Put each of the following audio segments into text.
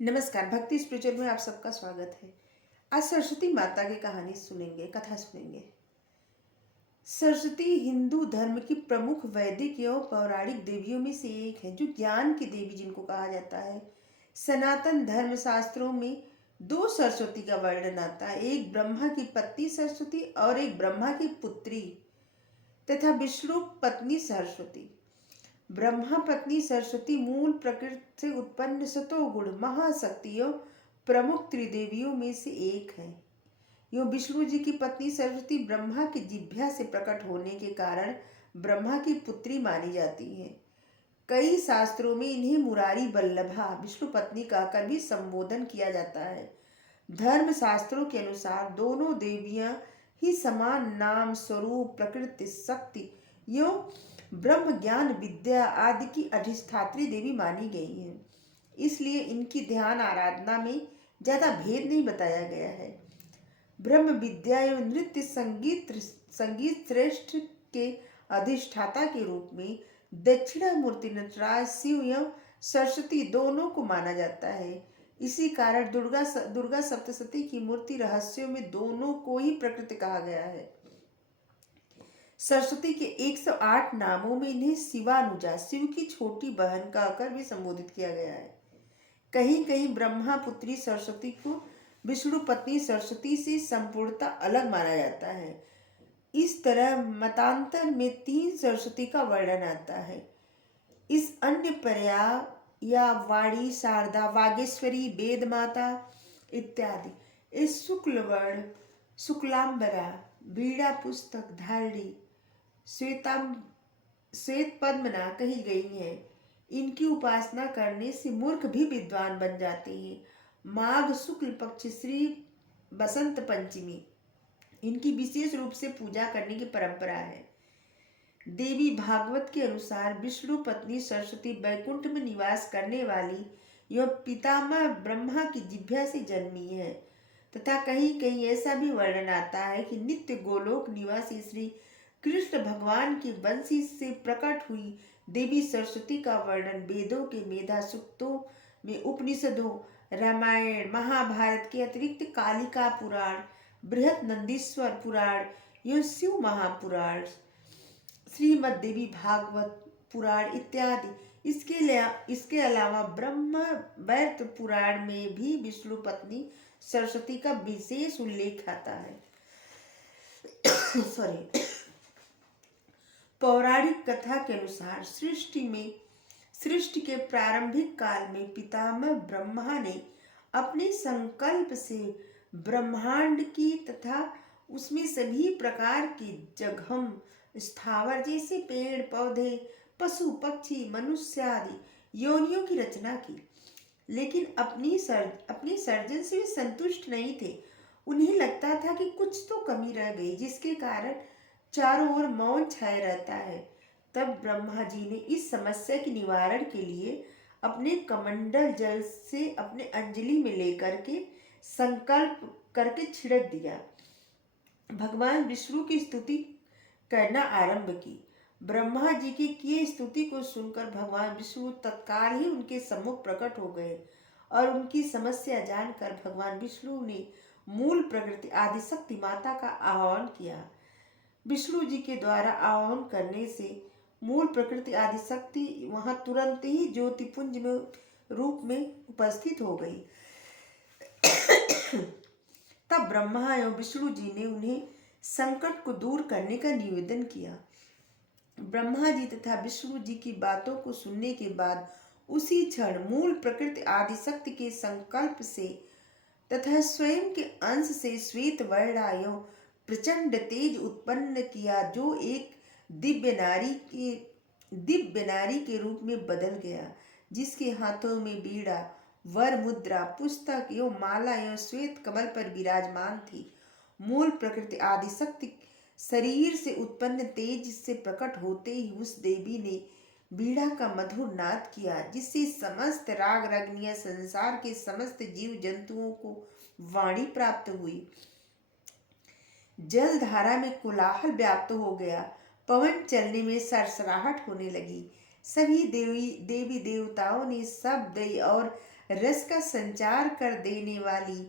नमस्कार। भक्ति स्पिरिचुअल में आप सबका स्वागत है। आज सरस्वती माता की कहानी सुनेंगे, कथा सुनेंगे। सरस्वती हिंदू धर्म की प्रमुख वैदिक एवं पौराणिक देवियों में से एक है, जो ज्ञान की देवी जिनको कहा जाता है। सनातन धर्म शास्त्रों में दो सरस्वती का वर्णन आता है, एक ब्रह्मा की पत्नी सरस्वती और एक ब्रह्मा की पुत्री तथा विष्णु पत्नी सरस्वती। ब्रह्मा पत्नी सरस्वती मूल प्रकृति से उत्पन्न सतोगुण महाशक्तियों प्रमुख त्रिदेवियों में से एक है। यो विष्णु जी की पत्नी सरस्वती ब्रह्मा की जिह्वा से प्रकट होने के कारण ब्रह्मा की पुत्री मानी जाती है। कई शास्त्रों में इन्हें मुरारी वल्लभा विष्णु पत्नी कहकर भी संबोधन किया जाता है। धर्म शास्त्रों के अनुसार दोनों देवियां ही समान नाम, स्वरूप, प्रकृति, शक्ति यो ब्रह्म ज्ञान विद्या आदि की अधिष्ठात्री देवी मानी गई हैं। इसलिए इनकी ध्यान आराधना में ज्यादा भेद नहीं बताया गया है। ब्रह्म विद्या एवं नृत्य संगीत श्रेष्ठ के अधिष्ठाता के रूप में दक्षिणामूर्ति नटराज, शिव एवं सरस्वती दोनों को माना जाता है। इसी कारण दुर्गा सप्तशती की मूर्ति रहस्यों में दोनों को ही प्रकृति कहा गया है। सरस्वती के 108 नामों में इन्हें शिवानुजा, शिव की छोटी बहन कहकर भी संबोधित किया गया है। कहीं कहीं ब्रह्मा पुत्री सरस्वती को विष्णु पत्नी सरस्वती से संपूर्णतः अलग माना जाता है। इस तरह मतांतर में 3 सरस्वती का वर्णन आता है। इस अन्य पर्या या वाणी, शारदा, वागेश्वरी, वेद माता इत्यादि इस शुक्लवर्ण, शुक्लांबरा, बीड़ा पुस्तक धारिणी, श्वेत पद्मना कही गई है। इनकी उपासना करने से मूर्ख भी विद्वान बन जाते हैं। माघ शुक्ल पक्ष श्री बसंत पंचमी इनकी विशेष रूप से पूजा करने की परंपरा है। देवी भागवत के अनुसार विष्णु पत्नी सरस्वती वैकुंठ में निवास करने वाली यह पितामह ब्रह्मा की जिह्वा से जन्मी है तथा कहीं कहीं ऐसा भी वर्णन आता है कि नित्य गोलोक निवासी श्री कृष्ण भगवान की वंशी से प्रकट हुई देवी सरस्वती का वर्णन वेदों के मेधा सूक्तों में, उपनिषदों, रामायण महाभारत के अतिरिक्त कालिका पुराण, बृहत नंदीश्वर पुराण, यह शिव महापुराण, श्रीमद देवी भागवत पुराण इत्यादि इसके अलावा ब्रह्म वैवर्त पुराण में भी विष्णु पत्नी सरस्वती का विशेष उल्लेख आता है। सॉरी। पौराणिक कथा के अनुसार सृष्टि के प्रारंभिक काल में पितामह ब्रह्मा ने अपने संकल्प से ब्रह्मांड की तथा उसमें सभी प्रकार के जघम स्थावर जैसे पेड़ पौधे, पशु पक्षी, मनुष्य आदि योनियों की रचना की। लेकिन अपनी सर्जन से वे संतुष्ट नहीं थे। उन्हें लगता था कि कुछ तो कमी रह गई, जिसके कारण चारों ओर मौन छाया रहता है। तब ब्रह्मा जी ने इस समस्या के निवारण के लिए अपने कमंडल जल से अपने अंजलि में लेकर के संकल्प करके छिड़क दिया। भगवान विष्णु की स्तुति करना आरंभ की। ब्रह्मा जी की किए स्तुति को सुनकर भगवान विष्णु तत्काल ही उनके सम्मुख प्रकट हो गए और उनकी समस्या जानकर भगवान विष्णु ने मूल प्रकृति आदिशक्ति माता का आह्वान किया। विष्णु जी के द्वारा आह्वान करने से मूल प्रकृति आदिशक्ति वहां तुरंत ही ज्योतिपुंज में रूप में उपस्थित हो गई। तब ब्रह्मा एवं विष्णु जी ने उन्हें संकट को दूर करने का निवेदन किया। ब्रह्मा जी तथा विष्णु जी की बातों को सुनने के बाद उसी क्षण मूल प्रकृति आदिशक्ति के संकल्प से तथा स्वयं के अंश से श्वेत वर्ण एवं प्रचंड तेज उत्पन्न किया, जो एक दिव्य नारी के रूप में बदल गया, जिसके हाथों में बीड़ा, वर मुद्रा, पुस्तक एवं माला एवं श्वेत कमल पर विराजमान थी। मूल प्रकृति आदिशक्ति शरीर से उत्पन्न तेज से प्रकट होते ही उस देवी ने बीड़ा का मधुर नाद किया, जिससे समस्त राग रागनियां संसार के समस्त जीव जंतुओं को वाणी प्राप्त हुई। जल धारा में कोलाहल व्याप्त हो गया, पवन चलने में सरसराहट होने लगी। सभी देवी देवताओं ने शब्द और रस का संचार कर देने वाली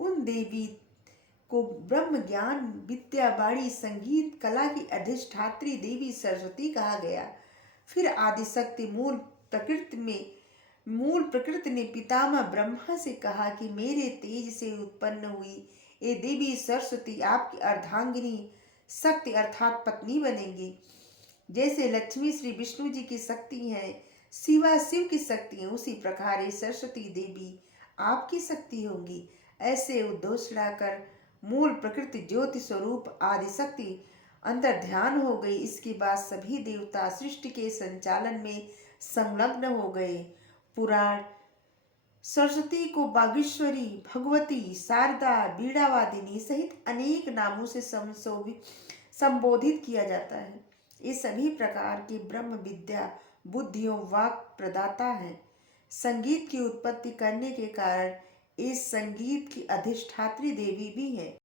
उन देवी को ब्रह्म ज्ञान विद्या वाणी संगीत कला की अधिष्ठात्री देवी सरस्वती कहा गया। फिर आदिशक्ति मूल प्रकृति ने पितामह ब्रह्मा से कहा कि मेरे तेज से उत्पन्न हुई ये देवी सरस्वती आपकी अर्धांगिनी शक्ति अर्थात पत्नी बनेंगी। जैसे लक्ष्मी श्री विष्णु जी की शक्ति है, शिवा शिव की शक्ति है, उसी प्रकार ये सरस्वती देवी आपकी शक्ति होंगी। ऐसे उद्घोषणा कर मूल प्रकृति ज्योति स्वरूप आदिशक्ति अंदर ध्यान हो गई। इसके बाद सभी देवता सृष्टि के संचालन में संलग्न हो गए। पुराण सरस्वती को बागेश्वरी, भगवती, शारदा, बीड़ावादिनी सहित अनेक नामों से संबोधित किया जाता है। ये सभी प्रकार की ब्रह्म विद्या बुद्धियों वाक प्रदाता है। संगीत की उत्पत्ति करने के कारण इस संगीत की अधिष्ठात्री देवी भी है।